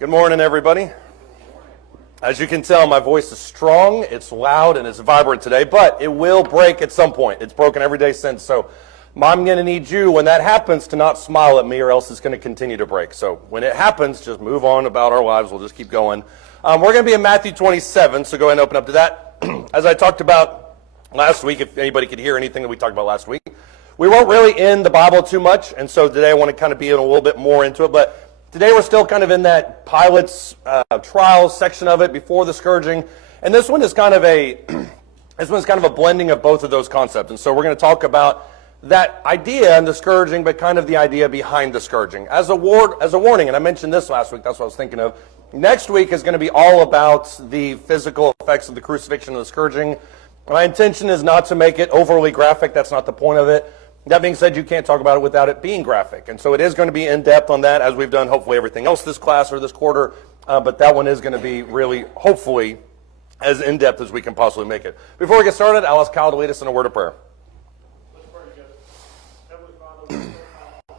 Good morning, everybody. As you can tell, my voice is strong, it's loud, and it's vibrant today, but it will break at some point. It's broken every day since, so I'm going to need you, when that happens, to not smile at me, or else it's going to continue to break. So when it happens, just move on about our lives. We'll just keep going. We're going to be in Matthew 27, so go ahead and open up to that. As I talked about last week, if anybody could hear anything that we talked about last week, we weren't really in the Bible too much, and so today I want to kind of be in a little bit more into it, but today we're still kind of in that Pilate's trial section of it before the scourging, and this one is kind of a blending of both of those concepts. And so we're going to talk about that idea and the scourging, but kind of the idea behind the scourging as a warning. And I mentioned this last week. That's what I was thinking of. Next week is going to be all about the physical effects of the crucifixion and the scourging. My intention is not to make it overly graphic. That's not the point of it. That being said, you can't talk about it without it being graphic. And so it is going to be in-depth on that, as we've done hopefully everything else this class or this quarter. But that one is going to be really, hopefully, as in-depth as we can possibly make it. Before we get started, I'll ask Kyle to lead us in a word of prayer. Let's pray together. Heavenly Father, we thank you for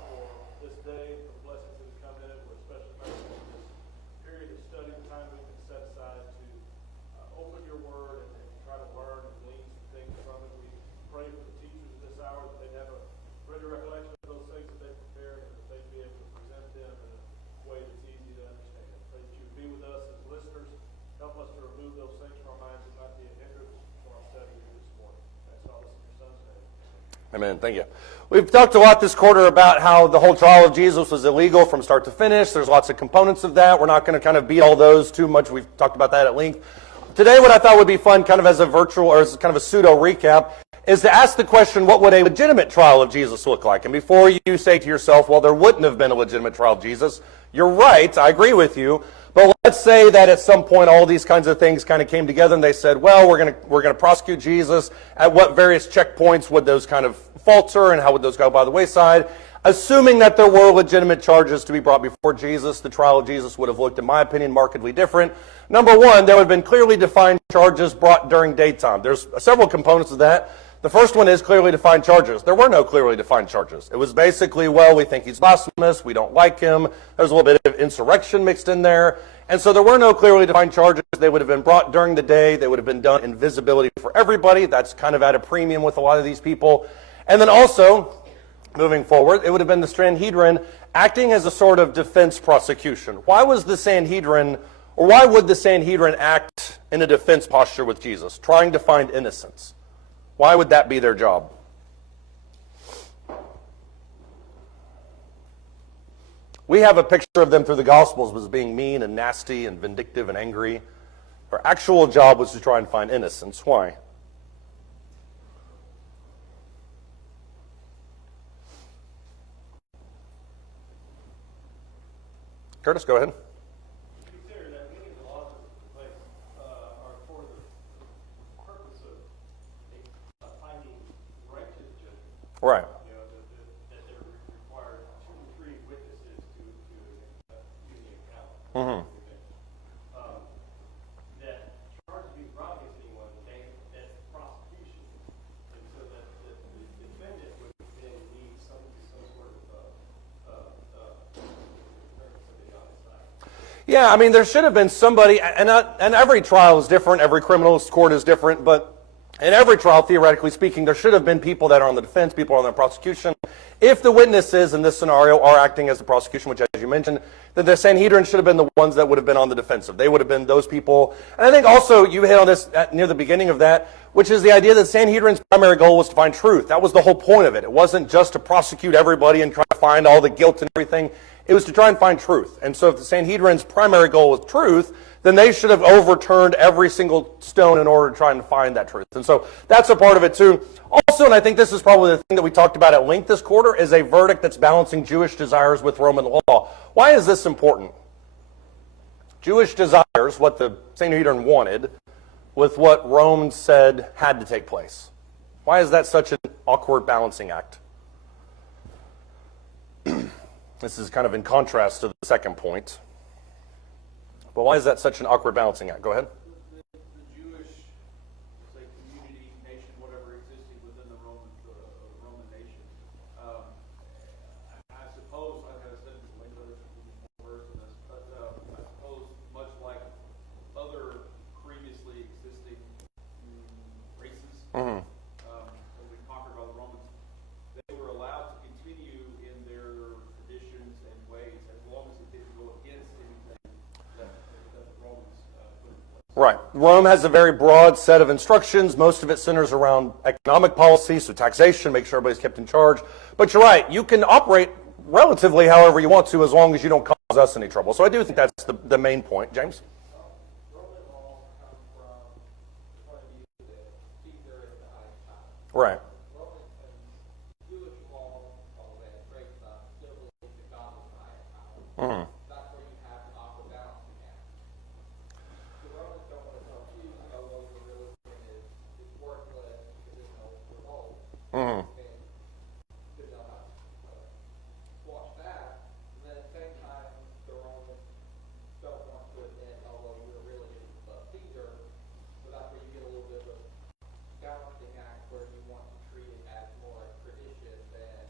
this day, for the blessings that have come in it. We're especially thankful for this period of study, the time we can set aside to open your word and try to learn and glean some things from it. We pray for the teachers of this hour that they have a greater recollection of those things that they prepared, and that they'd be able to present them in a way that's easy to understand. Pray that you would be with us as listeners. Help us to remove those things from our minds and not be a hindrance to our study here this morning. Thanks all this in your son's name. Amen. Thank you. We've talked a lot this quarter about how the whole trial of Jesus was illegal from start to finish. There's lots of components of that. We're not going to kind of beat all those too much. We've talked about that at length. Today, what I thought would be fun, kind of as a virtual or as kind of a pseudo recap, is to ask the question, what would a legitimate trial of Jesus look like? And before you say to yourself, well, there wouldn't have been a legitimate trial of Jesus, you're right, I agree with you. But let's say that at some point all these kinds of things kind of came together and they said, well, we're going to prosecute Jesus. At what various checkpoints would those kind of falter and how would those go by the wayside? Assuming that there were legitimate charges to be brought before Jesus, the trial of Jesus would have looked, in my opinion, markedly different. Number one, there would have been clearly defined charges brought during daytime. There's several components of that. The first one is clearly defined charges. There were no clearly defined charges. It was basically, well, we think he's blasphemous, we don't like him. There's a little bit of insurrection mixed in there. And so there were no clearly defined charges. They would have been brought during the day. They would have been done in visibility for everybody. That's kind of at a premium with a lot of these people. And then also, moving forward, it would have been the Sanhedrin acting as a sort of defense prosecution. Why was the Sanhedrin, or why would the Sanhedrin act in a defense posture with Jesus, trying to find innocence? Why would that be their job? We have a picture of them through the Gospels as being mean and nasty and vindictive and angry. Their actual job was to try and find innocence. Why? Curtis, go ahead. Right. You know, that they're required 2 to 3 witnesses to do the account. That charge being brought against anyone, that's prosecution. And so that the defendant would then need some sort of somebody on his side. Yeah, I mean, there should have been somebody, and every trial is different, every criminal court is different, but in every trial, theoretically speaking, there should have been people that are on the defense, people on the prosecution. If the witnesses in this scenario are acting as the prosecution, which, as you mentioned, then the Sanhedrin should have been the ones that would have been on the defensive. They would have been those people. And I think also you hit on this near the beginning of that, which is the idea that Sanhedrin's primary goal was to find truth. That was the whole point of it. It wasn't just to prosecute everybody and try to find all the guilt and everything. It was to try and find truth. And so if the Sanhedrin's primary goal was truth, then they should have overturned every single stone in order to try and find that truth. And so that's a part of it too. Also, and I think this is probably the thing that we talked about at length this quarter, is a verdict that's balancing Jewish desires with Roman law. Why is this important? Jewish desires, what the Sanhedrin wanted, with what Rome said had to take place. Why is that such an awkward balancing act? This is kind of in contrast to the second point. But why is that such an awkward balancing act? Go ahead. The Jewish, say, community, nation, whatever existed within the Roman nation, I suppose, like I said, maybe there's more words in this, but Right. Rome has a very broad set of instructions. Most of it centers around economic policy, so taxation, make sure everybody's kept in charge. But you're right, you can operate relatively however you want to as long as you don't cause us any trouble. So I do think that's the main point. James? Roman law comes from the point of view that Caesar is the highest power. Right. Roman and Jewish law, all that great stuff, still believes that God is the highest power. That's where you have to offer balancing act. The Romans don't want to tell Jews, oh, well, your religion is worthless because there's no revolt. And because they'll have to squash that. And then at the same time, the Romans don't want to admit, oh, well, your religion is above Caesar. So that's where you get a little bit of a balancing act where you want to treat it as more a tradition than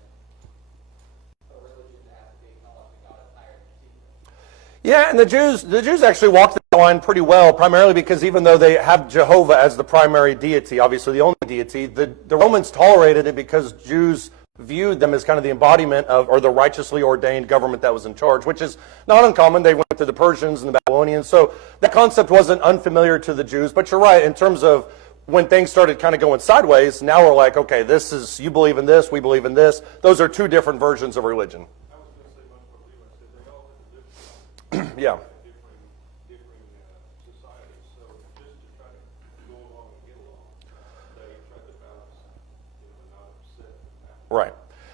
a religion that has to be acknowledged that God is higher than Caesar. Yeah, and the Jews actually walked the line pretty well, primarily because even though they have Jehovah as the primary deity, obviously the only deity, the Romans tolerated it because Jews viewed them as kind of the embodiment of, or the righteously ordained government that was in charge, which is not uncommon. They went to the Persians and the Babylonians, so that concept wasn't unfamiliar to the Jews. But you're right, in terms of when things started kind of going sideways, now we're like, okay, this is, you believe in this, we believe in this. Those are two different versions of religion. I was going to say much what Levi said. They all have different Yeah. differing societies. So just to try to go along and get along, they try to balance, not upset them. Right.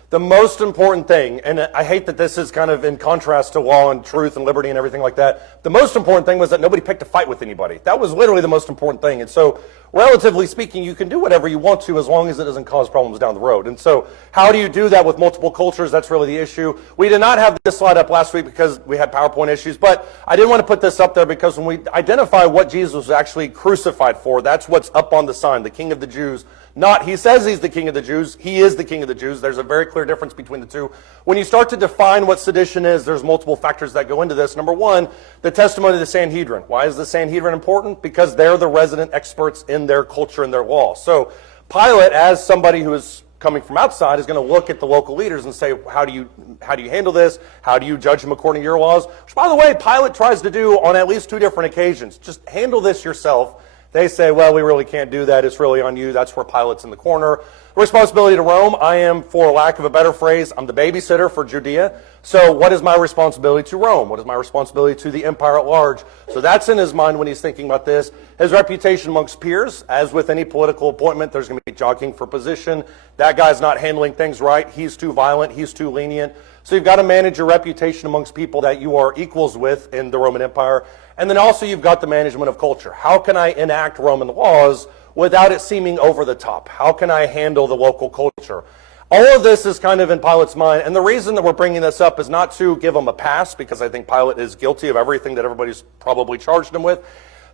The most important thing, and I hate that this is kind of in contrast to law and truth and liberty and everything like that, the most important thing was that nobody picked a fight with anybody. That was literally the most important thing. And so, relatively speaking, you can do whatever you want to as long as it doesn't cause problems down the road. And so, how do you do that with multiple cultures? That's really the issue. We did not have this slide up last week because we had PowerPoint issues, but I did want to put this up there because when we identify what Jesus was actually crucified for, that's what's up on the sign, the King of the Jews. Not, he says he's the King of the Jews. He is the King of the Jews. There's a very clear difference between the two. When you start to define what sedition is, there's multiple factors that go into this. Number one, the testimony of the Sanhedrin. Why is the Sanhedrin important? Because they're the resident experts in their culture and their law. So Pilate, as somebody who is coming from outside, is going to look at the local leaders and say, how do you handle this? How do you judge them according to your laws? Which, by the way, Pilate tries to do on at least two different occasions. Just handle this yourself. They say, well, we really can't do that. It's really on you. That's where Pilate's in the corner. Responsibility to Rome. I am, for lack of a better phrase, I'm the babysitter for Judea. So what is my responsibility to Rome? What is my responsibility to the empire at large? So that's in his mind when he's thinking about this. His reputation amongst peers. As with any political appointment, there's going to be jockeying for position. That guy's not handling things right. He's too violent. He's too lenient. So you've got to manage your reputation amongst people that you are equals with in the Roman Empire. And then also you've got the management of culture. How can I enact Roman laws without it seeming over the top? How can I handle the local culture? All of this is kind of in Pilate's mind. And the reason that we're bringing this up is not to give him a pass, because I think Pilate is guilty of everything that everybody's probably charged him with.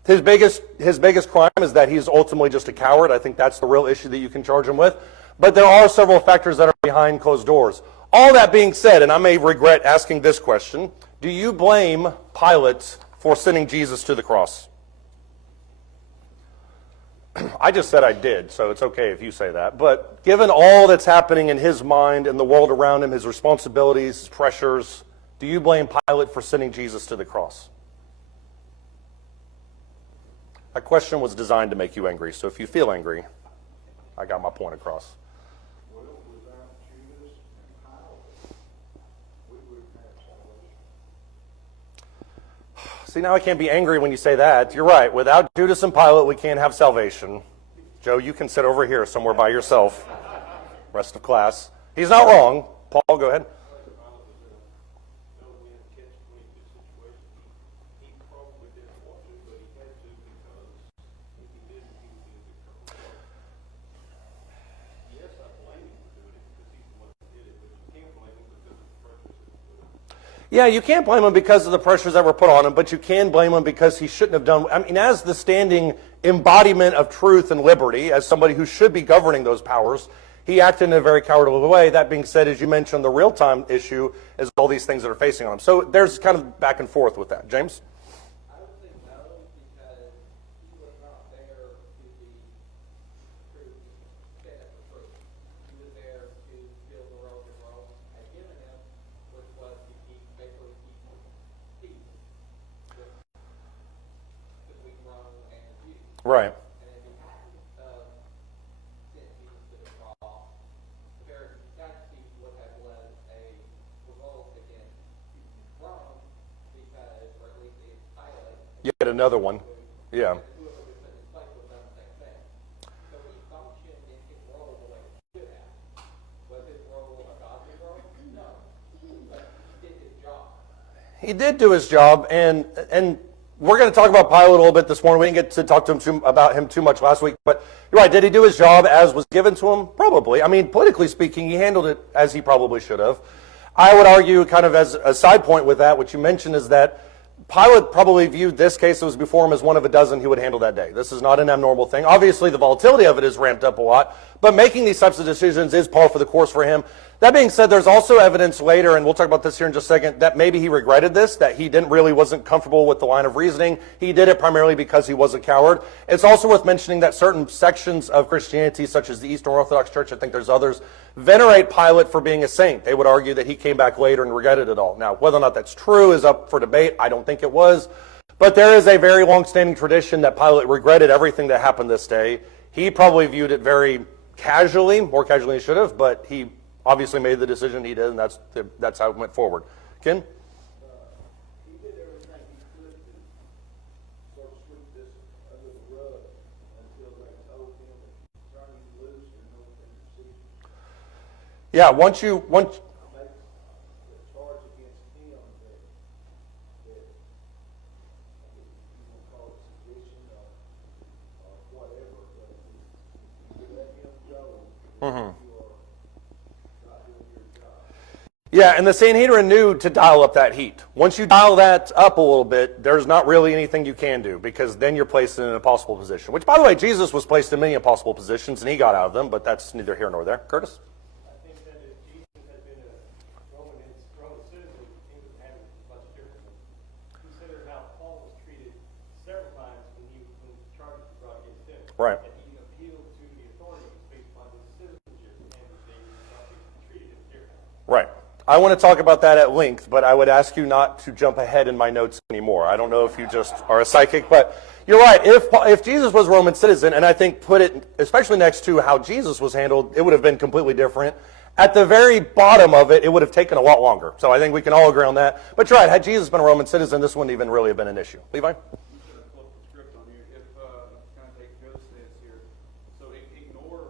His biggest crime is that he's ultimately just a coward. I think that's the real issue that you can charge him with. But there are several factors that are behind closed doors. All that being said, and I may regret asking this question, do you blame Pilate for sending Jesus to the cross? I just said I did, so it's okay if you say that. But given all that's happening in his mind and the world around him, his responsibilities, his pressures, do you blame Pilate for sending Jesus to the cross? That question was designed to make you angry, so if you feel angry, I got my point across. Well, without Judas and Pilate, we wouldn't have salvation. See, now I can't be angry when you say that. You're right. Without Judas and Pilate, we can't have salvation. Joe, you can sit over here somewhere by yourself. Rest of class. He's not wrong. Paul, go ahead. Yeah, you can't blame him because of the pressures that were put on him, but you can blame him because he shouldn't have done. I mean, as the standing embodiment of truth and liberty, as somebody who should be governing those powers, he acted in a very cowardly way. That being said, as you mentioned, the real-time issue is all these things that are facing on him. So there's kind of back and forth with that. James? I would say no, because he was not there to be true, stand up for truth. He was there to fill the role that Rome had given him, which was to basically keep peace between Rome and Right. And if he hadn't sent Jesus to the cross, the Sadducees would have led a revolt against Rome because, or at least the Pilate. Yet another one. Yeah. Whoever was put in his place would have done the same thing. So he functioned in his role the way he should have. Was his role a godly role? No. But he did his job. He did do his job, and we're going to talk about Pilate a little bit this morning. We didn't get to talk to him about him too much last week, but you're right. Did he do his job as was given to him? Probably. I mean, politically speaking, he handled it as he probably should have. I would argue, kind of as a side point with that, what you mentioned is that Pilate probably viewed this case that was before him as one of a dozen he would handle that day. This is not an abnormal thing. Obviously, the volatility of it is ramped up a lot, but making these types of decisions is par for the course for him. That being said, there's also evidence later, and we'll talk about this here in just a second, that maybe he regretted this, that he wasn't comfortable with the line of reasoning. He did it primarily because he was a coward. It's also worth mentioning that certain sections of Christianity, such as the Eastern Orthodox Church, I think there's others, venerate Pilate for being a saint. They would argue that he came back later and regretted it all. Now, whether or not that's true is up for debate. I don't think it was. But there is a very long-standing tradition that Pilate regretted everything that happened this day. He probably viewed it very casually, more casually than he should have, but he obviously made the decision he did, and that's how it went forward. Ken? He did everything he could to sort of sweep this under the rug until they told him to turn him loose and no intercession. Yeah, Makes the charge against him that you won't call it sedition or whatever, but if you let him go, you are not doing your job. Yeah, and the Sanhedrin knew to dial up that heat. Once you dial that up a little bit, there's not really anything you can do, because then you're placed in an impossible position. Which, by the way, Jesus was placed in many impossible positions, and he got out of them, but that's neither here nor there. Curtis? I think that if Jesus had been a Roman citizen, he would have handled it much differently. Consider how Paul was treated several times when charges were brought against him. Right. And he appealed to the authorities based upon his citizenship, and they treated him differently. Right. I want to talk about that at length, but I would ask you not to jump ahead in my notes anymore. I don't know if you just are a psychic, but you're right. If Jesus was a Roman citizen, and I think put it especially next to how Jesus was handled, it would have been completely different. At the very bottom of it, it would have taken a lot longer. So I think we can all agree on that. But you're right. Had Jesus been a Roman citizen, this wouldn't even really have been an issue. Levi? I'm just going to flip the script on you. If kind of take Joe's stance here. So ignore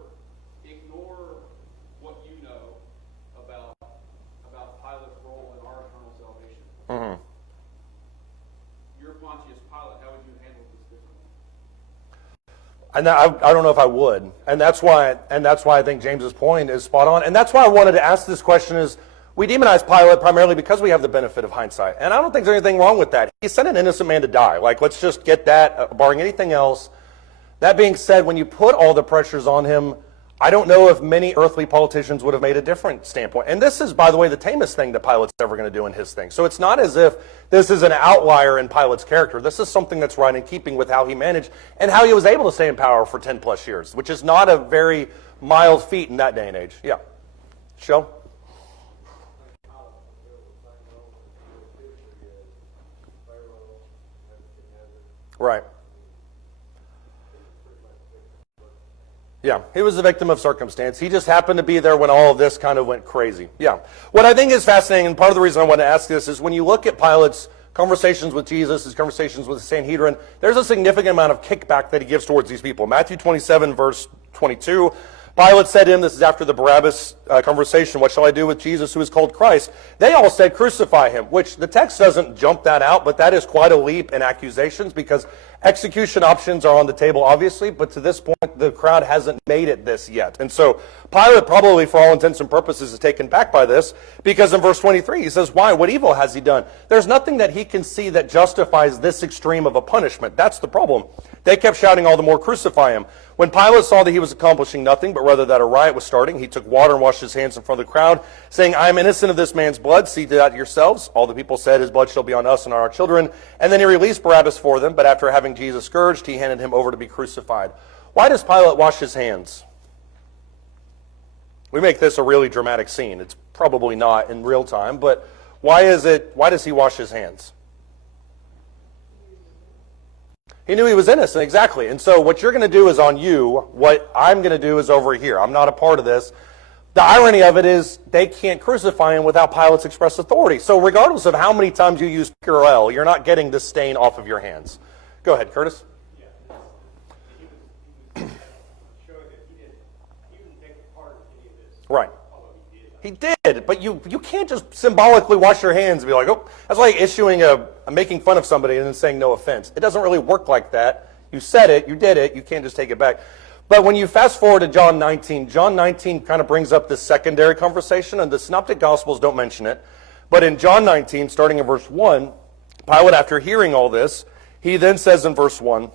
what you know about Pilate's role in our eternal salvation. Mm-hmm. You're Pontius Pilate. How would you handle this differently? And I don't know if I would. And that's why I think James's point is spot on. And that's why I wanted to ask this question is, we demonize Pilate primarily because we have the benefit of hindsight. And I don't think there's anything wrong with that. He sent an innocent man to die. Like, let's just get that, barring anything else. That being said, when you put all the pressures on him, I don't know if many earthly politicians would have made a different standpoint. And this is, by the way, the tamest thing that Pilate's ever going to do in his thing. So it's not as if this is an outlier in Pilate's character. This is something that's right in keeping with how he managed and how he was able to stay in power for 10 plus years, which is not a very mild feat in that day and age. Yeah. Shel? Right. Yeah, he was a victim of circumstance. He just happened to be there when all of this kind of went crazy. Yeah. What I think is fascinating, and part of the reason I want to ask this, is when you look at Pilate's conversations with Jesus, his conversations with the Sanhedrin, there's a significant amount of kickback that he gives towards these people. Matthew 27, verse 22, Pilate said to him, this is after the Barabbas conversation, what shall I do with Jesus who is called Christ? They all said, crucify him, which the text doesn't jump that out, but that is quite a leap in accusations because execution options are on the table, obviously, but to this point, the crowd hasn't made it this yet. And so Pilate probably, for all intents and purposes, is taken back by this because in verse 23, he says, why? What evil has he done? There's nothing that he can see that justifies this extreme of a punishment. That's the problem. They kept shouting all the more, crucify him. When Pilate saw that he was accomplishing nothing, but rather that a riot was starting, he took water and washed his hands in front of the crowd, saying, I am innocent of this man's blood. See to that yourselves. All the people said, his blood shall be on us and on our children. And then he released Barabbas for them, but after having Jesus scourged, he handed him over to be crucified. Why does Pilate wash his hands? We make this a really dramatic scene. It's probably not in real time, but why does he wash his hands? He knew he was innocent, exactly. And so what you're going to do is on you. What I'm going to do is over here. I'm not a part of this. The irony of it is they can't crucify him without Pilate's express authority. So regardless of how many times you use Purell, you're not getting this stain off of your hands. Go ahead, Curtis. Yeah, he was showing that he didn't take part in any of this. Right. Although he did. He did, but you can't just symbolically wash your hands and be like, oh, that's like issuing a making fun of somebody and then saying no offense. It doesn't really work like that. You said it, you did it, you can't just take it back. But when you fast forward to John 19 kind of brings up this secondary conversation, and the Synoptic Gospels don't mention it. But in John 19, starting in verse 1, Pilate, after hearing all this, he then says in verse 1,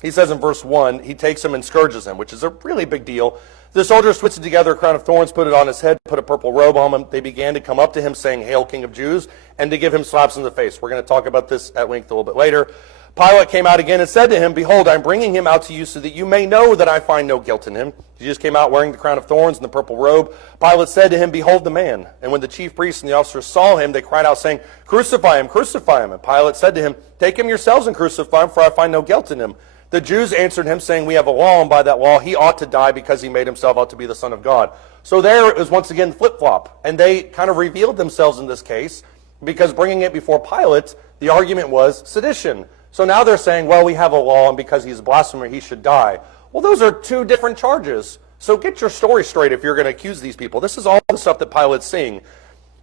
he takes him and scourges him, which is a really big deal. The soldiers twisted together a crown of thorns, put it on his head, put a purple robe on him. They began to come up to him saying, "Hail, King of Jews," and to give him slaps in the face. We're going to talk about this at length a little bit later. Pilate came out again and said to him, "Behold, I'm bringing him out to you so that you may know that I find no guilt in him." Jesus came out wearing the crown of thorns and the purple robe. Pilate said to him, "Behold the man." And when the chief priests and the officers saw him, they cried out, saying, "Crucify him, crucify him." And Pilate said to him, "Take him yourselves and crucify him, for I find no guilt in him." The Jews answered him, saying, "We have a law, and by that law he ought to die because he made himself out to be the Son of God." So there it was once again flip-flop. And they kind of revealed themselves in this case, because bringing it before Pilate, the argument was sedition. So now they're saying, well, we have a law, and because he's a blasphemer, he should die. Well, those are two different charges. So get your story straight if you're going to accuse these people. This is all the stuff that Pilate's seeing.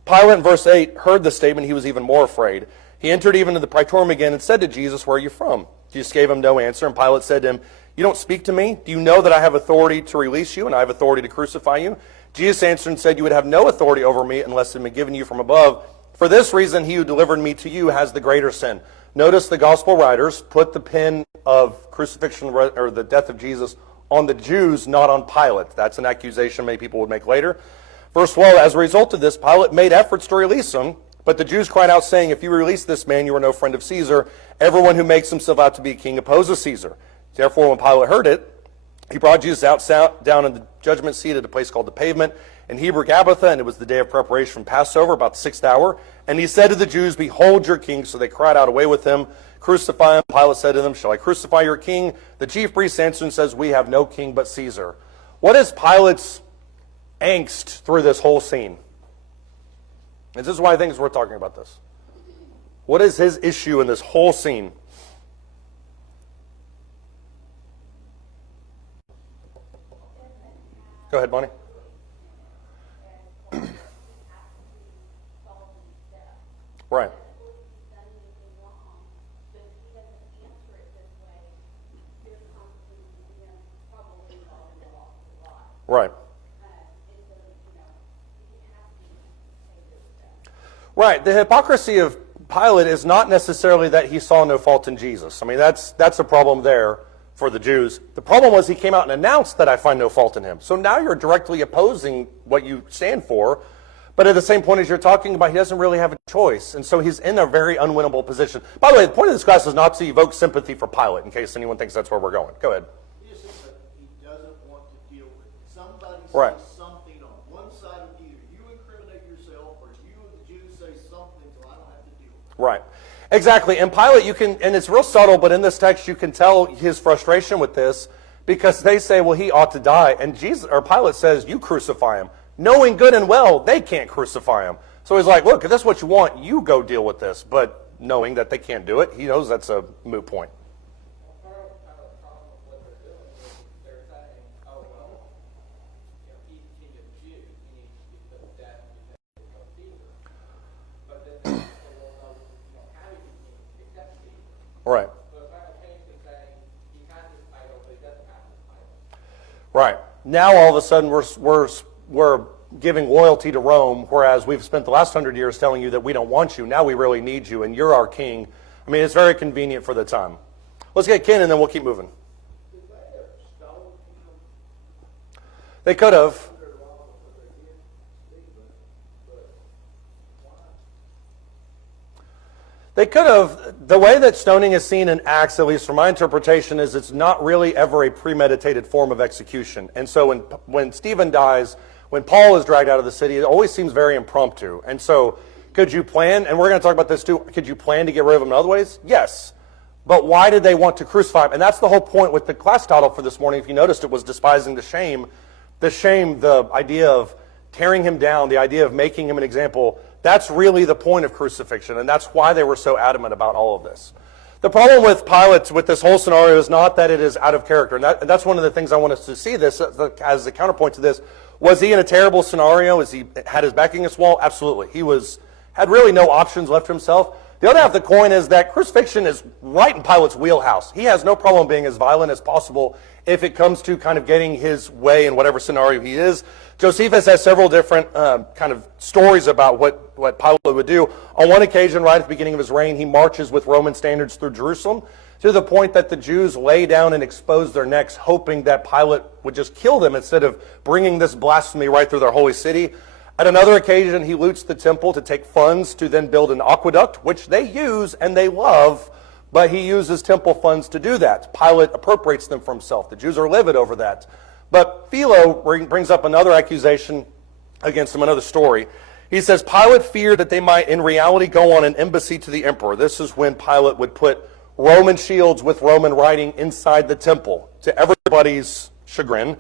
Pilate, in verse 8, heard the statement. He was even more afraid. He entered even to the praetorium again and said to Jesus, "Where are you from?" Jesus gave him no answer, and Pilate said to him, "You don't speak to me? Do you know that I have authority to release you, and I have authority to crucify you?" Jesus answered and said, "You would have no authority over me unless it had been given you from above. For this reason, he who delivered me to you has the greater sin." Notice the gospel writers put the pin of crucifixion or the death of Jesus on the Jews, not on Pilate. That's an accusation many people would make later. Verse 12, as a result of this, Pilate made efforts to release him, but the Jews cried out, saying, "If you release this man, you are no friend of Caesar. Everyone who makes himself out to be a king opposes Caesar." Therefore, when Pilate heard it, he brought Jesus out down in the judgment seat at a place called the Pavement, in Hebrew Gabbatha, and it was the day of preparation from Passover, about the 6th hour. And he said to the Jews, "Behold your king." So they cried out, "Away with him, crucify him." Pilate said to them, "Shall I crucify your king?" The chief priest answered and says, "We have no king but Caesar." What is Pilate's angst through this whole scene? And this is why I think it's worth talking about this. What is his issue in this whole scene? Go ahead, Bonnie. Right. Right. Right. The hypocrisy of Pilate is not necessarily that he saw no fault in Jesus. I mean, that's a problem there for the Jews. The problem was he came out and announced that I find no fault in him. So now you're directly opposing what you stand for. But at the same point as you're talking about, he doesn't really have a choice. And so he's in a very unwinnable position. By the way, the point of this class is not to evoke sympathy for Pilate, in case anyone thinks that's where we're going. Go ahead. He just says that he doesn't want to deal with it. Somebody Right. says something on one side of you. You incriminate yourself, or you and the Jews say something, so I don't have to deal with it. Right. Exactly. And Pilate, you can, and it's real subtle, but in this text you can tell his frustration with this, because they say, well, he ought to die. And Jesus, or Pilate says, you crucify him. Knowing good and well, they can't crucify him. So he's like, look, if that's what you want, you go deal with this. But knowing that they can't do it, he knows that's a moot point. Part of the problem with what they're doing is they're saying, oh, well, he's king of the Jews. He needs to be put to death because of Caesar. But then they say, well, no, how do you accept Caesar? Right. So simultaneously saying he has this title, but he doesn't have this title. Right. Now all of a sudden we're giving loyalty to Rome, whereas we've spent the last 100 years telling you that we don't want you. Now we really need you, and you're our king. I mean, it's very convenient for the time. Let's get Ken, and then we'll keep moving. They could have. They could have. The way that stoning is seen in Acts, at least from my interpretation, is it's not really ever a premeditated form of execution. And so when Stephen dies, when Paul is dragged out of the city, it always seems very impromptu. And so could you plan, and we're going to talk about this too, could you plan to get rid of him in other ways? Yes. But why did they want to crucify him? And that's the whole point with the class title for this morning. If you noticed, it was Despising the shame. The shame, the idea of tearing him down, the idea of making him an example, that's really the point of crucifixion. And that's why they were so adamant about all of this. The problem with Pilate, with this whole scenario, is not that it is out of character. And that's one of the things I want us to see this as a counterpoint to this. Was he in a terrible scenario? Is he had his back against the wall? Absolutely. He had really no options left to himself. The other half of the coin is that crucifixion is right in Pilate's wheelhouse. He has no problem being as violent as possible if it comes to kind of getting his way in whatever scenario he is. Josephus has several different kind of stories about what Pilate would do. On one occasion, right at the beginning of his reign, he marches with Roman standards through Jerusalem to the point that the Jews lay down and expose their necks, hoping that Pilate would just kill them instead of bringing this blasphemy right through their holy city. At another occasion, he loots the temple to take funds to then build an aqueduct, which they use and they love, but he uses temple funds to do that. Pilate appropriates them for himself. The Jews are livid over that. But Philo brings up another accusation against him, another story. He says, Pilate feared that they might in reality go on an embassy to the emperor. This is when Pilate would put Roman shields with Roman writing inside the temple, to everybody's chagrin.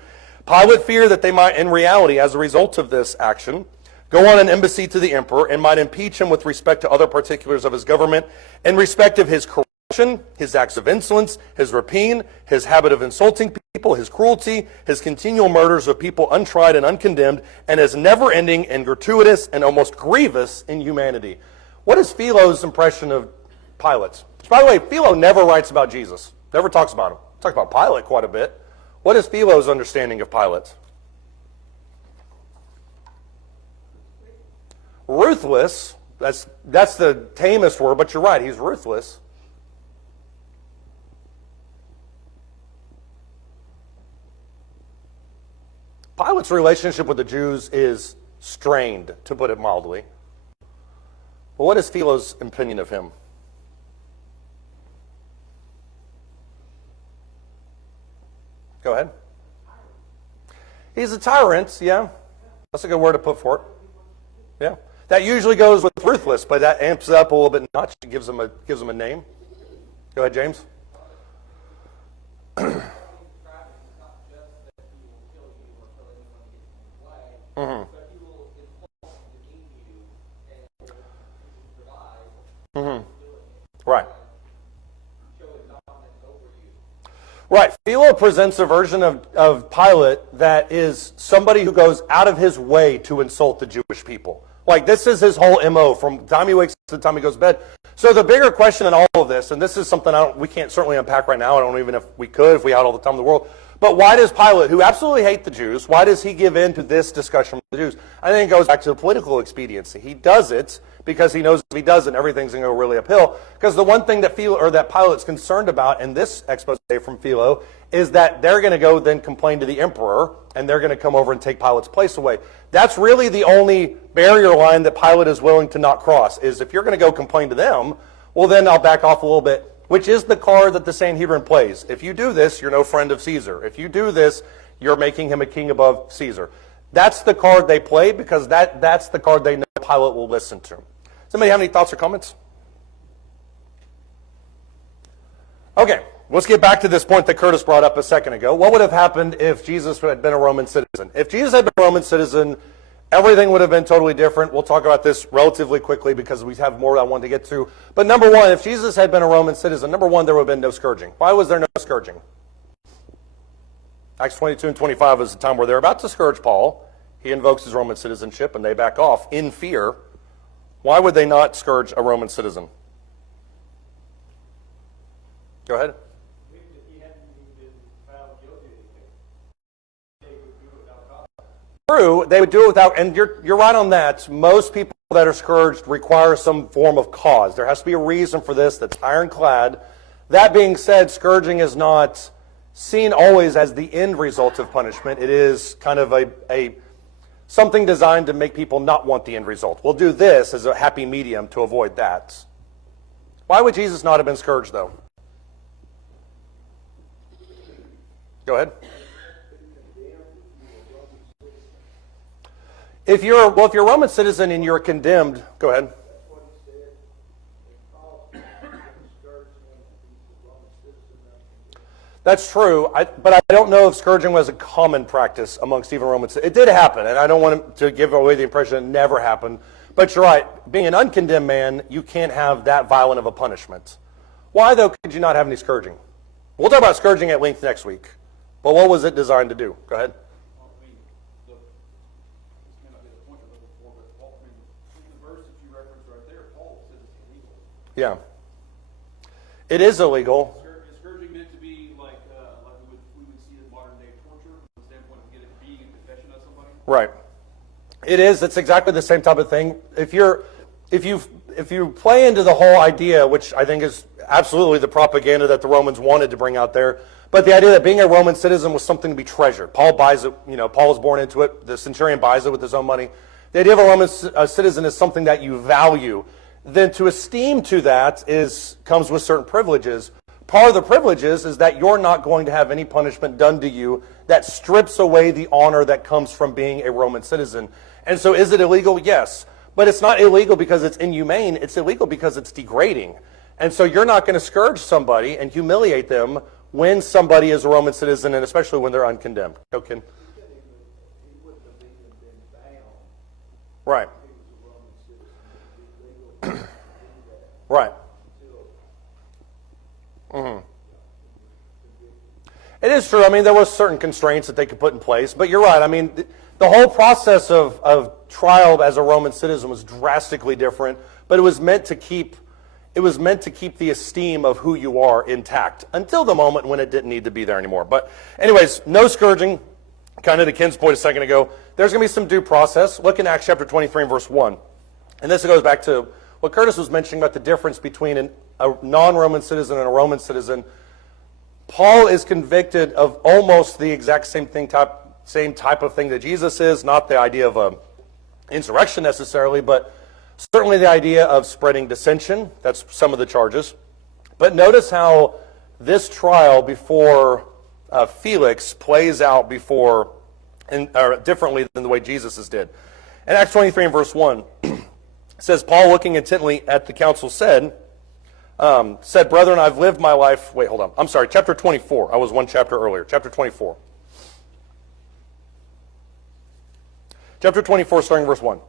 Pilate feared that they might, in reality, as a result of this action, go on an embassy to the emperor and might impeach him with respect to other particulars of his government, in respect of his corruption, his acts of insolence, his rapine, his habit of insulting people, his cruelty, his continual murders of people untried and uncondemned, and his never-ending and gratuitous and almost grievous inhumanity. What is Philo's impression of Pilate? By the way, Philo never writes about Jesus, never talks about him. Talks about Pilate quite a bit. What is Philo's understanding of Pilate? Ruthless. That's the tamest word, but you're right, he's ruthless. Pilate's relationship with the Jews is strained, to put it mildly. Well, what is Philo's opinion of him? Go ahead. He's a tyrant, yeah. That's a good word to put for it. Yeah. That usually goes with ruthless, but that amps it up a little bit notch. It gives him a name. Go ahead, James. Right. Right. Philo presents a version of Pilate that is somebody who goes out of his way to insult the Jewish people. Like, this is his whole MO from the time he wakes up to the time he goes to bed. So the bigger question in all of this, and this is something we can't certainly unpack right now, I don't even if we could, if we had all the time in the world, but why does Pilate, who absolutely hates the Jews, why does he give in to this discussion with the Jews? I think it goes back to the political expediency. He does it because he knows if he doesn't, everything's going to go really uphill. Because the one thing that Pilate's concerned about in this expose from Philo is that they're going to go then complain to the emperor, and they're going to come over and take Pilate's place away. That's really the only barrier line that Pilate is willing to not cross, is if you're going to go complain to them, well, then I'll back off a little bit, which is the card that the Sanhedrin plays. If you do this, you're no friend of Caesar. If you do this, you're making him a king above Caesar. That's the card they play because that's the card they know Pilate will listen to. Somebody have any thoughts or comments? Okay, let's get back to this point that Curtis brought up a second ago. What would have happened if Jesus had been a Roman citizen? If Jesus had been a Roman citizen, everything would have been totally different. We'll talk about this relatively quickly because we have more I want to get to. But number one, if Jesus had been a Roman citizen, number one, there would have been no scourging. Why was there no scourging? Acts 22 and 25 is the time where they're about to scourge Paul. He invokes his Roman citizenship and they back off in fear. Why would they not scourge a Roman citizen? Go ahead. If he hadn't even been found guilty of anything, they would do it without cause. True, they would do it without, and you're right on that. Most people that are scourged require some form of cause. There has to be a reason for this that's ironclad. That being said, scourging is not seen always as the end result of punishment. It is kind of a something designed to make people not want the end result. We'll do this as a happy medium to avoid that. Why would Jesus not have been scourged, though? Go ahead. If you're a Roman citizen and you're condemned, go ahead. That's true, but I don't know if scourging was a common practice amongst even Romans. It did happen, and I don't want to give away the impression it never happened. But you're right. Being an uncondemned man, you can't have that violent of a punishment. Why, though, could you not have any scourging? We'll talk about scourging at length next week. But what was it designed to do? Go ahead. Well, I mean, this may not be the point of it before, but Paul, I mean, in the verse that you referenced right there, Paul says it's illegal. Yeah. It is illegal. Is scourging meant to be like we would see in modern day torture from the standpoint of being in possession of somebody? Right. It is. It's exactly the same type of thing. If you play into the whole idea, which I think is absolutely the propaganda that the Romans wanted to bring out there, but the idea that being a Roman citizen was something to be treasured. Paul buys it. Paul was born into it. The centurion buys it with his own money. The idea of a Roman citizen is something that you value. Then to esteem to that comes with certain privileges. Part of the privileges is that you're not going to have any punishment done to you that strips away the honor that comes from being a Roman citizen. And so is it illegal? Yes. But it's not illegal because it's inhumane. It's illegal because it's degrading. And so you're not going to scourge somebody and humiliate them when somebody is a Roman citizen, and especially when they're uncondemned. Okay. He wouldn't have even been bound Right. if he was a Roman citizen. It would be legal to do that Right. until It is true. I mean, there were certain constraints that they could put in place. But you're right. I mean, the whole process of trial as a Roman citizen was drastically different. But it was meant to keep the esteem of who you are intact until the moment when it didn't need to be there anymore. But anyways, no scourging. Kind of to Ken's point a second ago, there's going to be some due process. Look in Acts chapter 23 and verse 1. And this goes back to what Curtis was mentioning about the difference between a non-Roman citizen and a Roman citizen. Paul is convicted of almost the exact same type of thing that Jesus is, not the idea of an insurrection necessarily, but certainly the idea of spreading dissension. That's some of the charges. But notice how this trial before Felix plays out differently than the way Jesus' did. In Acts 23 and verse 1, it says, Paul, looking intently at the council, said, brethren, I've lived my life. Wait, hold on. I'm sorry, chapter 24. I was one chapter earlier. Chapter 24. Chapter 24, starting verse 1.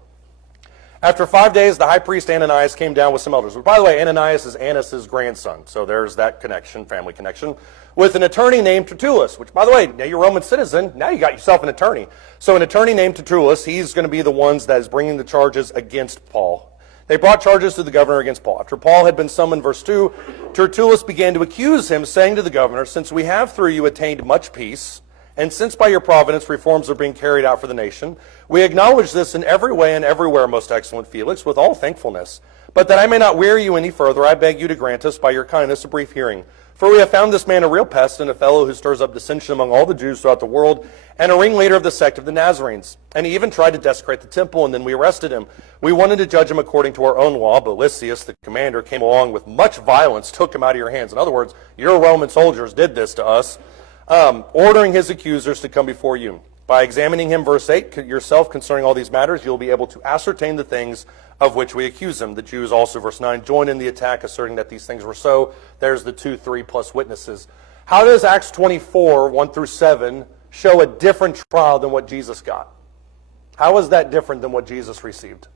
After 5 days, the high priest Ananias came down with some elders. By the way, Ananias is Annas' grandson, so there's that connection, family connection, with an attorney named Tertullus, which, by the way, now you're a Roman citizen, now you got yourself an attorney. So an attorney named Tertullus, he's going to be the ones that is bringing the charges against Paul. They brought charges to the governor against Paul. After Paul had been summoned, verse 2, Tertullus began to accuse him, saying to the governor, since we have through you attained much peace, and since by your providence reforms are being carried out for the nation, we acknowledge this in every way and everywhere, most excellent Felix, with all thankfulness. But that I may not weary you any further, I beg you to grant us by your kindness a brief hearing. For we have found this man a real pest and a fellow who stirs up dissension among all the Jews throughout the world, and a ringleader of the sect of the Nazarenes. And he even tried to desecrate the temple, and then we arrested him. We wanted to judge him according to our own law, but Lysias, the commander, came along with much violence, took him out of your hands. In other words, your Roman soldiers did this to us. Ordering his accusers to come before you. By examining him, verse 8, yourself concerning all these matters, you'll be able to ascertain the things of which we accuse him. The Jews also, verse 9, join in the attack, asserting that these things were so. There's the 2, 3 plus witnesses. How does Acts 24, 1 through 7, show a different trial than what Jesus got? How is that different than what Jesus received?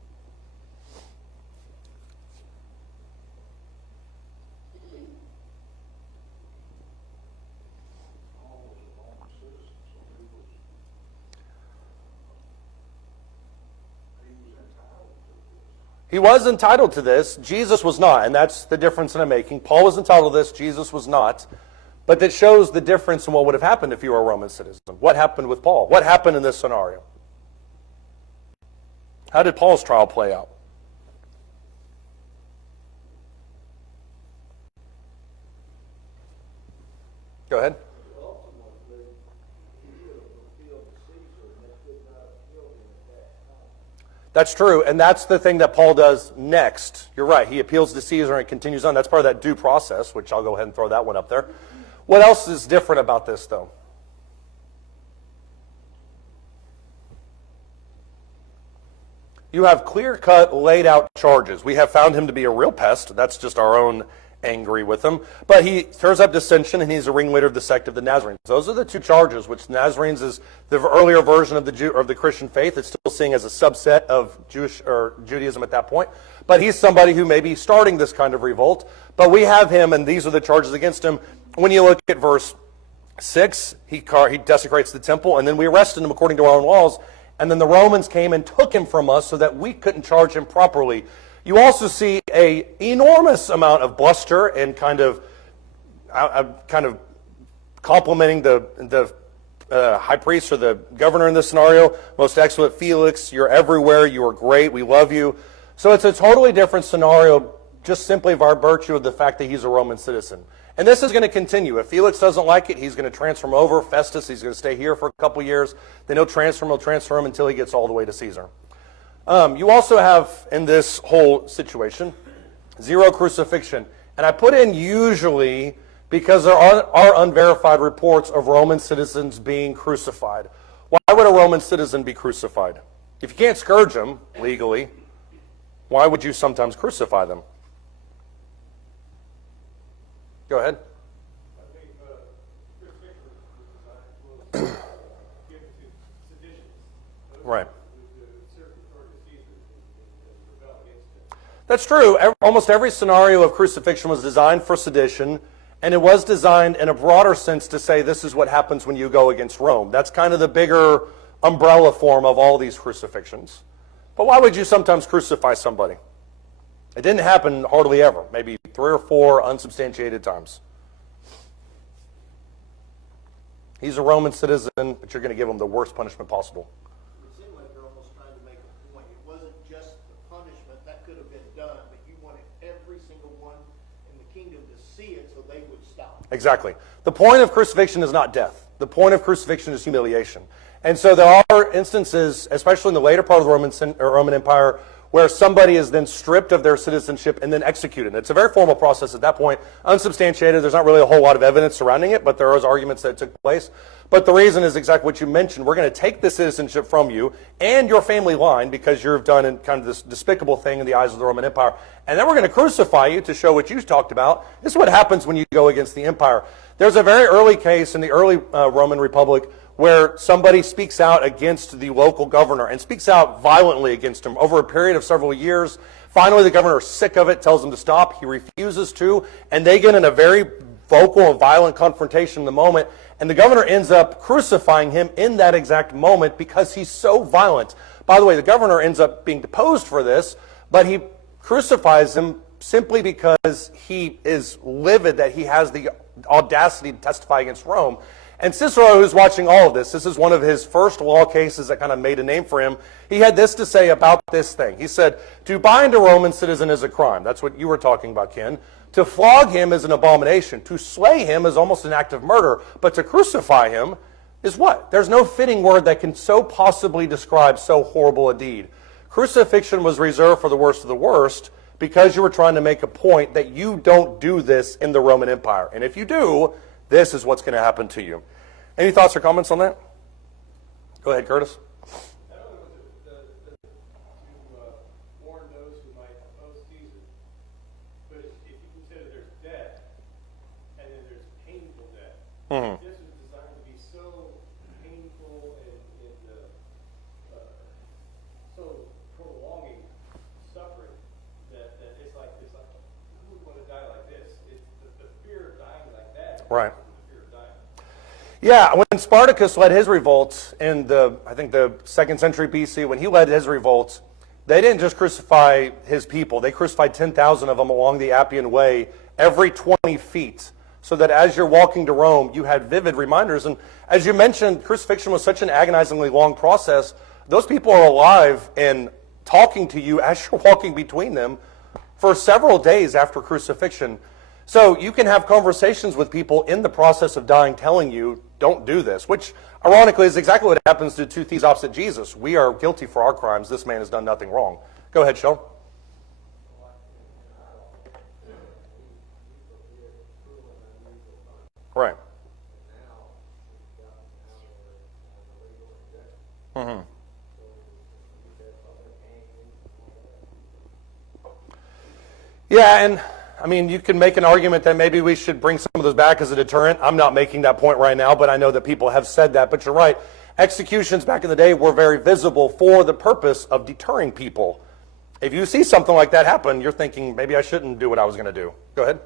He was entitled to this. Jesus was not, and that's the difference that I'm making. Paul was entitled to this. Jesus was not. But that shows the difference in what would have happened if you were a Roman citizen. What happened with Paul? What happened in this scenario? How did Paul's trial play out? Go ahead. ultimately, he would have fulfilled Caesar, and they could not have killed him at that time. That's true, and that's the thing that Paul does next. You're right. He appeals to Caesar and continues on. That's part of that due process, which I'll go ahead and throw that one up there. What else is different about this, though? You have clear-cut, laid-out charges. We have found him to be a real pest. That's just our own angry with him. But he stirs up dissension, and he's a ringleader of the sect of the Nazarenes. Those are the two charges, which Nazarenes is the earlier version of the Christian faith. It's still seen as a subset of Jewish or Judaism at that point. But he's somebody who may be starting this kind of revolt. But we have him, and these are the charges against him. When you look at verse 6, he desecrates the temple, and then we arrested him according to our own laws. And then the Romans came and took him from us so that we couldn't charge him properly. You also see an enormous amount of bluster and kind of complimenting the high priest or the governor in this scenario. Most excellent Felix, you're everywhere, you are great, we love you. So it's a totally different scenario just simply by virtue of the fact that he's a Roman citizen. And this is going to continue. If Felix doesn't like it, he's going to transfer him over. Festus, he's going to stay here for a couple years. Then he'll transfer him until he gets all the way to Caesar. You also have, in this whole situation, zero crucifixion. And I put in usually because there are unverified reports of Roman citizens being crucified. Why would a Roman citizen be crucified? If you can't scourge them legally, why would you sometimes crucify them? Go ahead. I think crucifixion was given to seditionists. Right. The certain authority of Caesar and rebel against it. That's true. Almost every scenario of crucifixion was designed for sedition, and it was designed in a broader sense to say this is what happens when you go against Rome. That's kind of the bigger umbrella form of all these crucifixions. But why would you sometimes crucify somebody? It didn't happen hardly ever, maybe 3 or 4 unsubstantiated times. He's a Roman citizen, but you're going to give him the worst punishment possible. It seemed like they're almost trying to make a point. It wasn't just the punishment that could have been done, but you wanted every single one in the kingdom to see it so they would stop. Exactly. The point of crucifixion is not death. The point of crucifixion is humiliation. And so there are instances, especially in the later part of the Roman Empire, where somebody is then stripped of their citizenship and then executed. It's a very formal process at that point, unsubstantiated. There's not really a whole lot of evidence surrounding it, but there is arguments that it took place. But the reason is exactly what you mentioned. We're going to take the citizenship from you and your family line because you've done kind of this despicable thing in the eyes of the Roman Empire. And then we're going to crucify you to show what you talked about. This is what happens when you go against the empire. There's a very early case in the early Roman Republic where somebody speaks out against the local governor and speaks out violently against him over a period of several years. Finally, the governor is sick of it, tells him to stop. He refuses to, and they get in a very vocal and violent confrontation in the moment, and the governor ends up crucifying him in that exact moment because he's so violent. By the way, the governor ends up being deposed for this, but he crucifies him simply because he is livid that he has the audacity to testify against Rome. And Cicero, who's watching all of this is one of his first law cases that kind of made a name for him. He had this to say about this thing. He said, to bind a Roman citizen is a crime. That's what you were talking about, Ken. To flog him is an abomination. To slay him is almost an act of murder. But to crucify him is what? There's no fitting word that can so possibly describe so horrible a deed. Crucifixion was reserved for the worst of the worst because you were trying to make a point that you don't do this in the Roman Empire. And if you do, this is what's going to happen to you. Any thoughts or comments on that? Go ahead, Curtis. Not only was it to warn those who might oppose Caesar, but if you consider there's death, and then there's painful death, this was designed to be so painful and so prolonging suffering that it's like who would want to die like this? It's the fear of dying like that. Right. The fear of dying. Yeah, when Spartacus led his revolt in I think the 2nd century BC, when he led his revolt, they didn't just crucify his people. They crucified 10,000 of them along the Appian Way every 20 feet so that as you're walking to Rome, you had vivid reminders. And as you mentioned, crucifixion was such an agonizingly long process. Those people are alive and talking to you as you're walking between them for several days after crucifixion. So you can have conversations with people in the process of dying telling you, don't do this, which ironically is exactly what happens to 2 thieves opposite Jesus. We are guilty for our crimes. This man has done nothing wrong. Go ahead, Sheldon. Right. Mm-hmm. Yeah, and I mean, you can make an argument that maybe we should bring some of those back as a deterrent. I'm not making that point right now, but I know that people have said that. But you're right. Executions back in the day were very visible for the purpose of deterring people. If you see something like that happen, you're thinking, maybe I shouldn't do what I was going to do. Go ahead.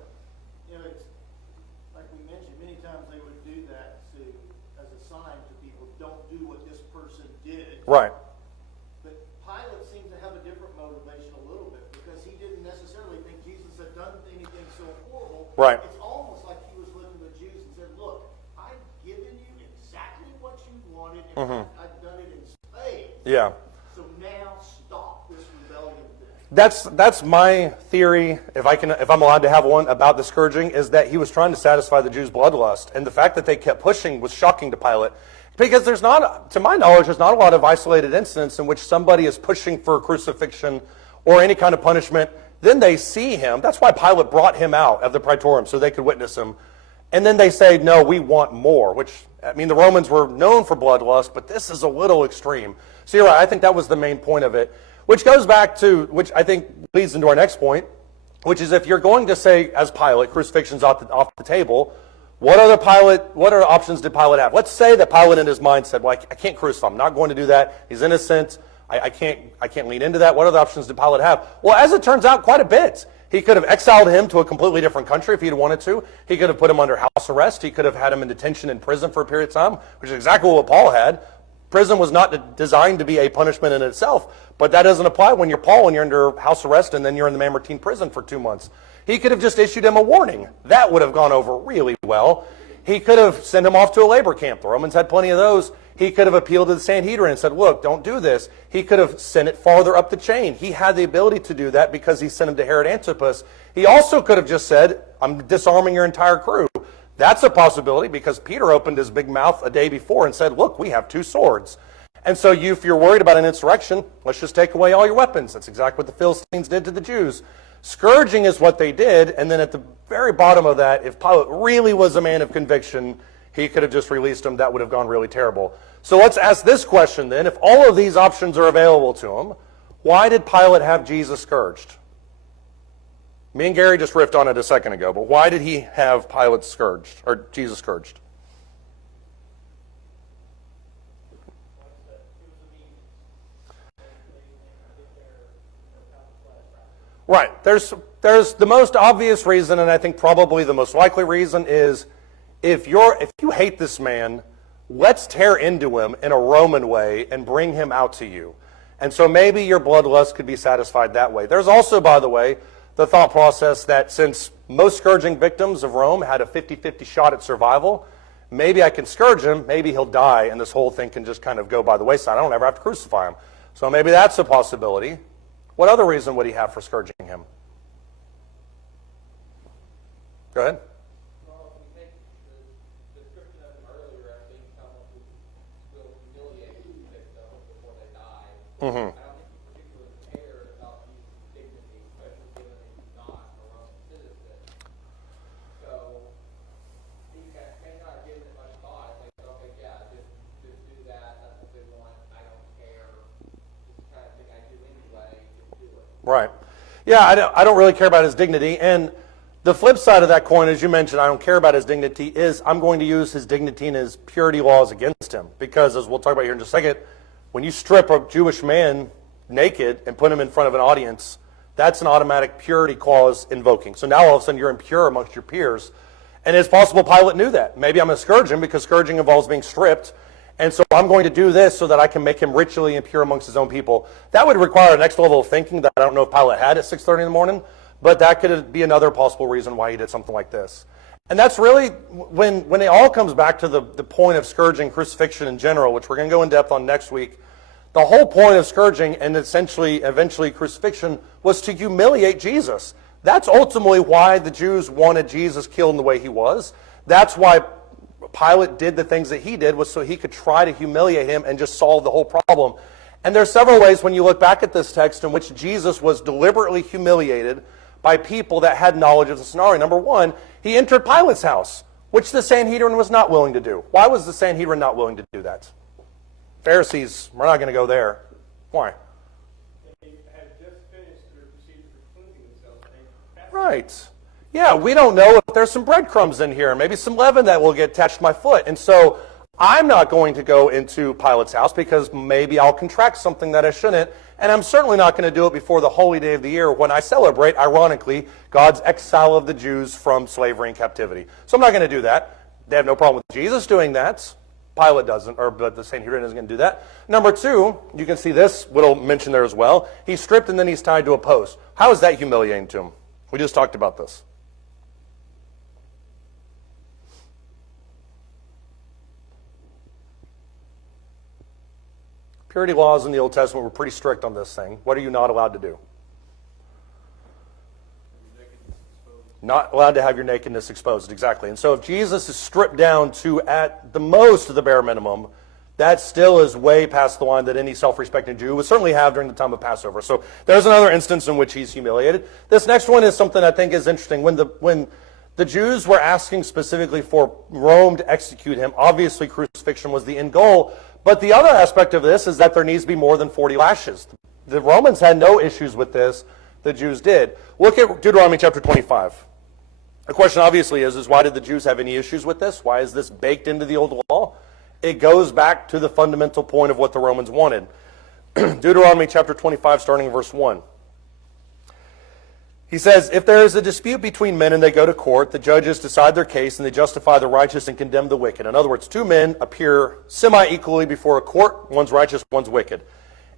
You know, it's, like we mentioned, many times they would do that as a sign to people, don't do what this person did. Right. But Pilate seems to have a different motivation a little bit, because he didn't necessarily think Jesus had done anything so horrible. Right. It's almost like he was looking at the Jews and said, look, I've given you exactly what you wanted, and I've done it in spades. Yeah. So now stop this rebellion thing. That's my theory, if I'm allowed to have one, about the scourging, is that he was trying to satisfy the Jews' bloodlust. And the fact that they kept pushing was shocking to Pilate. Because there's not, to my knowledge, there's not a lot of isolated incidents in which somebody is pushing for crucifixion or any kind of punishment. Then they see him. That's why Pilate brought him out of the praetorium, so they could witness him. And then they say, no, we want more, which, I mean, the Romans were known for bloodlust, but this is a little extreme. So you're right, I think that was the main point of it. Which goes back to, which I think leads into our next point, which is if you're going to say, as Pilate, crucifixion's off the table, what other options did Pilate have? Let's say that Pilate in his mind said, well, I can't crucify him. I'm not going to do that. He's innocent. I can't lean into that. What other options did Pilate have? Well, as it turns out, quite a bit. He could have exiled him to a completely different country if he'd wanted to. He could have put him under house arrest. He could have had him in detention in prison for a period of time, which is exactly what Paul had. Prison was not designed to be a punishment in itself, but that doesn't apply when you're Paul and you're under house arrest and then you're in the Mamertine prison for 2 months. He could have just issued him a warning. That would have gone over really well. He could have sent him off to a labor camp. The Romans had plenty of those. He could have appealed to the Sanhedrin and said, look, don't do this. He could have sent it farther up the chain. He had the ability to do that because he sent him to Herod Antipas. He also could have just said, I'm disarming your entire crew. That's a possibility because Peter opened his big mouth a day before and said, look, we have 2 swords. And so if you're worried about an insurrection, let's just take away all your weapons. That's exactly what the Philistines did to the Jews. Scourging is what they did, and then at the very bottom of that, if Pilate really was a man of conviction, he could have just released him. That would have gone really terrible. So let's ask this question then. If all of these options are available to him, why did Pilate have Jesus scourged? Me and Gary just riffed on it a second ago, but why did he have Pilate scourged, or Jesus scourged? Right. There's the most obvious reason, and I think probably the most likely reason is if you hate this man, let's tear into him in a Roman way and bring him out to you. And so maybe your bloodlust could be satisfied that way. There's also, by the way, the thought process that since most scourging victims of Rome had a 50-50 shot at survival, maybe I can scourge him, maybe he'll die, and this whole thing can just kind of go by the wayside. I don't ever have to crucify him. So maybe that's a possibility. What other reason would he have for scourging him? Go ahead. Well, if we take the description of him earlier as being someone who will humiliate his victim before they die, I don't think he particularly cared about Jesus' dignity, especially given that he's not a Roman citizen. So he may not have given it much thought. Like, okay, yeah, just do that. That's what they want. I don't care. It's the kind of thing I do anyway. Just do it. Right. Yeah, I don't really care about his dignity. And the flip side of that coin, as you mentioned, I don't care about his dignity, is I'm going to use his dignity and his purity laws against him. Because, as we'll talk about here in just a second, when you strip a Jewish man naked and put him in front of an audience, that's an automatic purity clause invoking. So now all of a sudden you're impure amongst your peers. And it's possible Pilate knew that. Maybe I'm going to scourge him because scourging involves being stripped. And so I'm going to do this so that I can make him ritually impure amongst his own people. That would require a next level of thinking that I don't know if Pilate had at 6:30 in the morning. But that could be another possible reason why he did something like this. And that's really, when it all comes back to the point of scourging, crucifixion in general, which we're going to go in depth on next week, the whole point of scourging and eventually crucifixion was to humiliate Jesus. That's ultimately why the Jews wanted Jesus killed in the way he was. That's why Pilate did the things that he did, was so he could try to humiliate him and just solve the whole problem. And there's several ways when you look back at this text in which Jesus was deliberately humiliated by people that had knowledge of the scenario. Number one, he entered Pilate's house, which the Sanhedrin was not willing to do. Why was the Sanhedrin not willing to do that? Pharisees, we're not going to go there. Why? They had just finished their procedure for cleansing themselves. Right. yeah, we don't know if there's some breadcrumbs in here, maybe some leaven that will get attached to my foot. And so I'm not going to go into Pilate's house because maybe I'll contract something that I shouldn't. And I'm certainly not going to do it before the holy day of the year when I celebrate, ironically, God's exile of the Jews from slavery and captivity. So I'm not going to do that. They have no problem with Jesus doing that. Pilate doesn't, but the Sanhedrin isn't going to do that. Number two, you can see this little mention there as well. He's stripped and then he's tied to a post. How is that humiliating to him? We just talked about this. Purity laws in the Old Testament were pretty strict on this thing. What are you not allowed to do? Not allowed to have your nakedness exposed, exactly. And so if Jesus is stripped down to, at the most, the bare minimum, that still is way past the line that any self-respecting Jew would certainly have during the time of Passover. So there's another instance in which he's humiliated. This next one is something I think is interesting. When the Jews were asking specifically for Rome to execute him, obviously crucifixion was the end goal. But the other aspect of this is that there needs to be more than 40 lashes. The Romans had no issues with this. The Jews did. Look at Deuteronomy chapter 25. The question obviously is why did the Jews have any issues with this? Why is this baked into the old law? It goes back to the fundamental point of what the Romans wanted. Deuteronomy chapter 25, starting in verse 1. He says, if there is a dispute between men and they go to court, the judges decide their case and they justify the righteous and condemn the wicked. In other words, two men appear semi-equally before a court. One's righteous, one's wicked.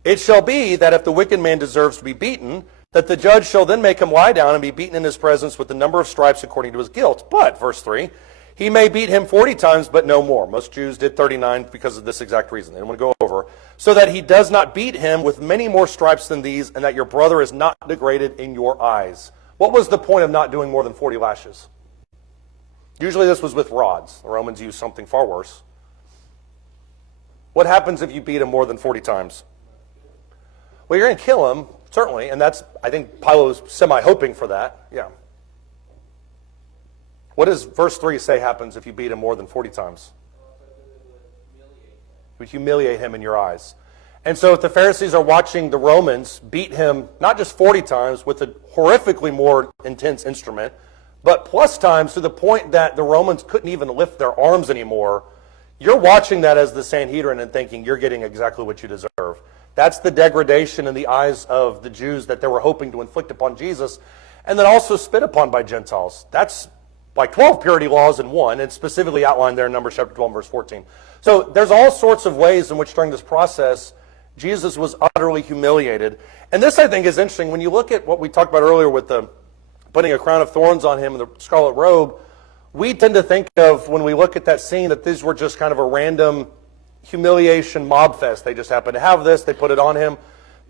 It shall be that if the wicked man deserves to be beaten, that the judge shall then make him lie down and be beaten in his presence with the number of stripes according to his guilt. But, verse 3, he may beat him 40 times, but no more. Most Jews did 39 because of this exact reason. They don't want to go over. So that he does not beat him with many more stripes than these, and that your brother is not degraded in your eyes. What was the point of not doing more than 40 lashes? Usually this was with rods. The Romans used something far worse. What happens if you beat him more than 40 times? Well, you're going to kill him, certainly, and that's, I think Pilate was semi-hoping for that. Yeah. What does verse 3 say happens if you beat him more than 40 times? You would humiliate him in your eyes. And so if the Pharisees are watching the Romans beat him not just 40 times with a horrifically more intense instrument, but plus times to the point that the Romans couldn't even lift their arms anymore, you're watching that as the Sanhedrin and thinking you're getting exactly what you deserve. That's the degradation in the eyes of the Jews that they were hoping to inflict upon Jesus, and then also spit upon by Gentiles. That's like 12 purity laws in one, and specifically outlined there in Numbers chapter 12, verse 14. So there's all sorts of ways in which during this process, Jesus was utterly humiliated. And this, I think, is interesting. When you look at what we talked about earlier with the putting a crown of thorns on him and the scarlet robe, we tend to think of, when we look at that scene, that these were just kind of a random humiliation mob fest. They just happened to have this, they put it on him.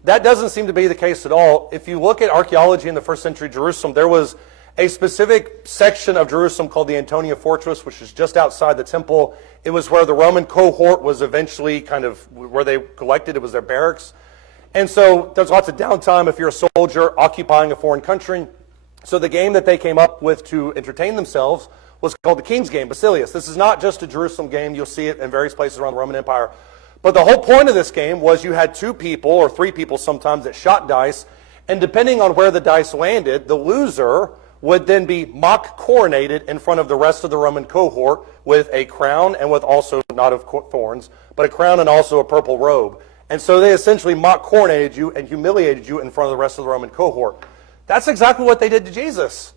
That doesn't seem to be the case at all. If you look at archaeology in the first century Jerusalem, there was a specific section of Jerusalem called the Antonia Fortress, which is just outside the temple. It was where the Roman cohort was eventually kind of where they collected. It was their barracks. And so there's lots of downtime if you're a soldier occupying a foreign country. So the game that they came up with to entertain themselves was called the King's Game, Basilius. This is not just a Jerusalem game. You'll see it in various places around the Roman Empire. But the whole point of this game was you had two people, or three people sometimes, that shot dice. And depending on where the dice landed, the loser would then be mock coronated in front of the rest of the Roman cohort with a crown and with also, not of thorns, but a crown and also a purple robe. And so they essentially mock coronated you and humiliated you in front of the rest of the Roman cohort. That's exactly what they did to Jesus.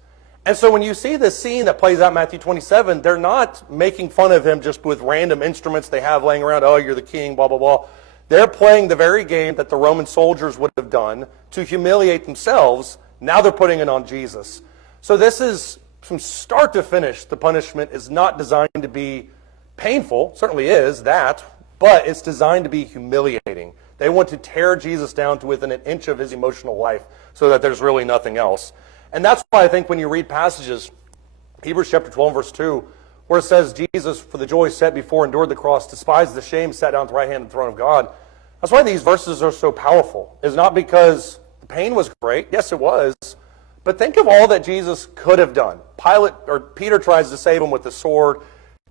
And so when you see this scene that plays out in Matthew 27, they're not making fun of him just with random instruments they have laying around, oh, you're the king, blah, blah, blah. They're playing the very game that the Roman soldiers would have done to humiliate themselves. Now they're putting it on Jesus. So this is, from start to finish, the punishment is not designed to be painful. Certainly is that, but it's designed to be humiliating. They want to tear Jesus down to within an inch of his emotional life so that there's really nothing else. And that's why I think when you read passages, Hebrews chapter 12, verse 2, where it says, Jesus, for the joy set before, endured the cross, despised the shame, sat down at the right hand of the throne of God. That's why these verses are so powerful. It's not because the pain was great. Yes, it was. But think of all that Jesus could have done. Peter tries to save him with the sword.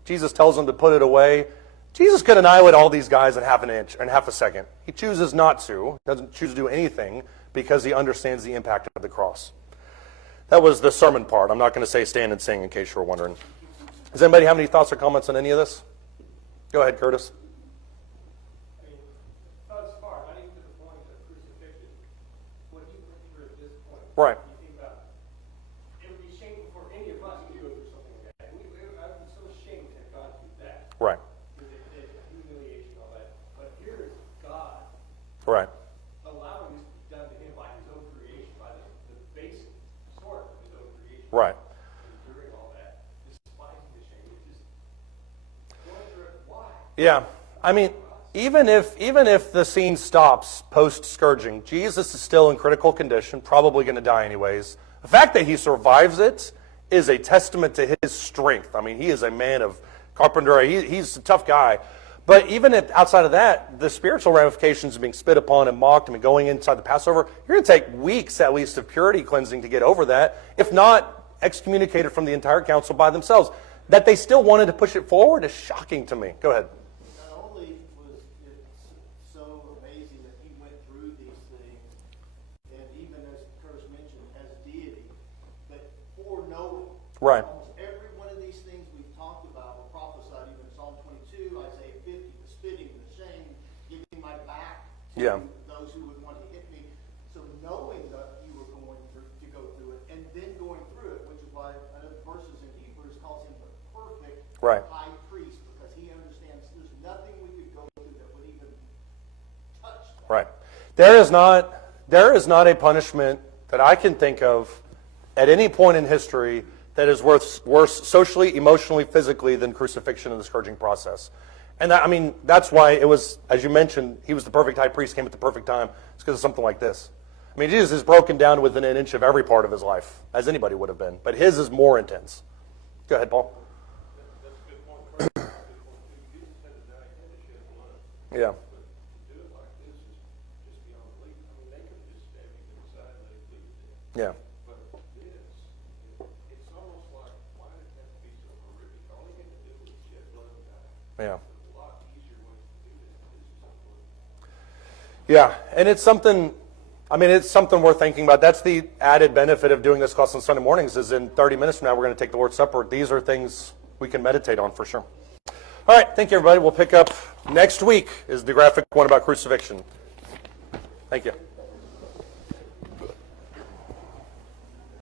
Jesus tells him to put it away. Jesus could annihilate all these guys in half a second. He chooses not to. Doesn't choose to do anything because he understands the impact of the cross. That was the sermon part. I'm not going to say stand and sing in case you were wondering. Does anybody have any thoughts or comments on any of this? Go ahead, Curtis. I mean, thus far, not even to the point of crucifixion, what he went through at this point. Right. You think about it would be shameful for any of us to go through something like that. I would be so ashamed to have gone through that. Right. The humiliation, all that. But here is God Right. allowing this to be done to him by his own creation, by the basic source of his own creation. Right. Enduring all that, despising the shame. It's just going through it. Why? Yeah. I mean, even if the scene stops post-scourging, Jesus is still in critical condition, probably going to die anyways. The fact that he survives it is a testament to his strength. I mean, he is a man of carpenter. He's a tough guy. But even if outside of that, the spiritual ramifications of being spit upon and mocked and going inside the Passover, you're going to take weeks at least of purity cleansing to get over that, if not excommunicated from the entire council by themselves. That they still wanted to push it forward is shocking to me. Go ahead. Not only was it so amazing that he went through these things, and even as Curtis mentioned, as deity, but foreknowing. Right. Almost every one of these things we've talked about were prophesied, even Psalm 22, Isaiah 50, the spitting, the shame, giving my back to Yeah. those who would want to hit me. So knowing that you were going through to go through it, and then going through it, which is why verses in Hebrews calls him the perfect Right. high priest, because he understands there's nothing we could go through that would even touch that. Right. There is not a punishment that I can think of at any point in history that is worse socially, emotionally, physically than crucifixion and the scourging process. And that, I mean, that's why it was, as you mentioned, he was the perfect high priest, came at the perfect time. It's because of something like this. I mean, Jesus is broken down within an inch of every part of his life, as anybody would have been. But his is more intense. Go ahead, Paul. That's a good point. That's a good point, too. Jesus had to die, he had to shed blood. Yeah. But to do it like this is just beyond belief. I mean, they could have just stabbed him inside and let him bleed to death. Yeah. But it's almost like, why did it have to be so horrific? All he had to do was shed blood and die. Yeah. There's a lot easier way to do this. This is something. Yeah, and it's something, I mean, it's something worth thinking about. That's the added benefit of doing this class on Sunday mornings is in 30 minutes from now, we're going to take the Lord's Supper. These are things we can meditate on for sure. All right, thank you, everybody. We'll pick up next week is the graphic one about crucifixion. Thank you.